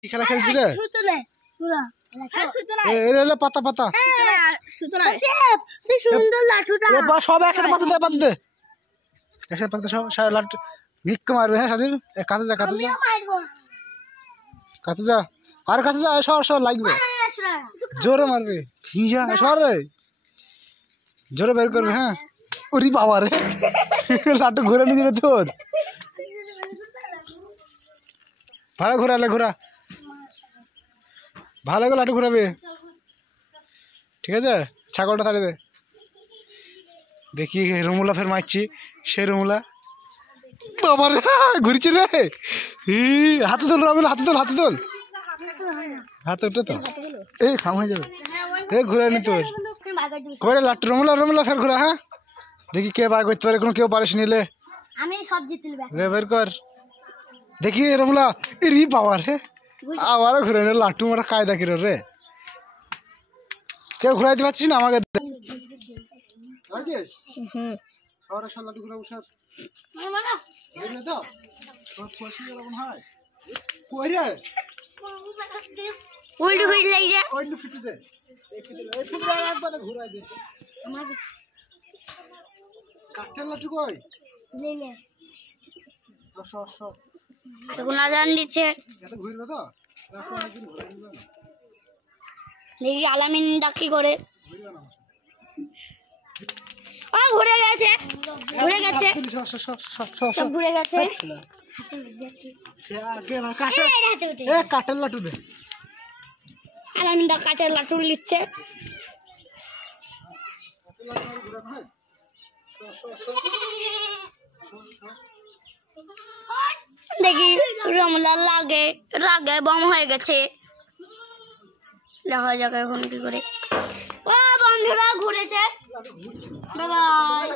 কি খেলা খেলছিস রে? পাতা পাতা সব একসাথে পাতা দে পাতা দে একসাথে পাতা সব লাট্টু ভিক্ক মারবে। হ্যাঁ স্বাধীন কাছে যা কাছে যা কাছে যা আর কাছে যা সর সর লাগবে জোরে মারবে কি যা সর রে জোরে বের করবে। হ্যাঁ ওরে বাবা রে লাট্টু ঘুরে নিয়ে দিলে তোর ভালো ঘোরালে ঘোরা ভালো করে লাট্টু ঘোরাবে ঠিক আছে। ছাগলটা তাড়িয়ে দে দেখি রুমুলা ফের মারছি সে রুমুলা বাবা রে ঘুরছে রে হাতে তোল রঙুলা হাতে তোল হাতে তোল হাতে উঠে তো এই খাম হয়ে যাবে এই ঘুরে নি তোর করে লাট্টু রুমুলা রুমুলা ফের ঘোরা। হ্যাঁ দেখি কে বাগ করতে পারে কোনো কেউ পারিস নিলে আমি সব জিতল রে বের কর দেখি রুমুলা রি বাবা রে আবারও ঘুরে নে লাট্টু মারা কায়দা কিরো রে কেউ ঘুরাইতে পারছিস না আমাকে লাট্টু ঘুরাবো সব উল্টো ফিট লাগছে কাঠের লাট্টু কই এখন আজান দিচ্ছে ঘুরবে তো দেখি আলামিন ডাকি করে ঘুরে গেছে ঘুরে গেছে সব ঘুরে গেছে কাঠের লাট্টু দে আলামিন দা কাঠের লাট্টু নিচ্ছে দেখি রমলা লাগে রাগে বম হয়ে গেছে দেখা যাক এখন কি করে। ও বন্ধুরা ঘুরেছে বাই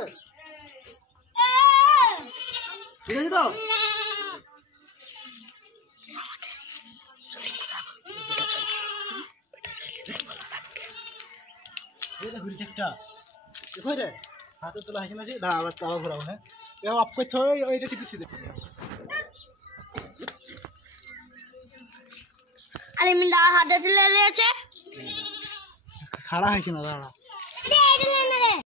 হাতে তোলা হয়েছে না যে আবার তাও ঘোরাবো। হ্যাঁ অফ করতে হবে ওইটা টিপি দে আলামিন দা হাতে তুলে নিয়েছে খাড়া হয়েছে না দাঁড়া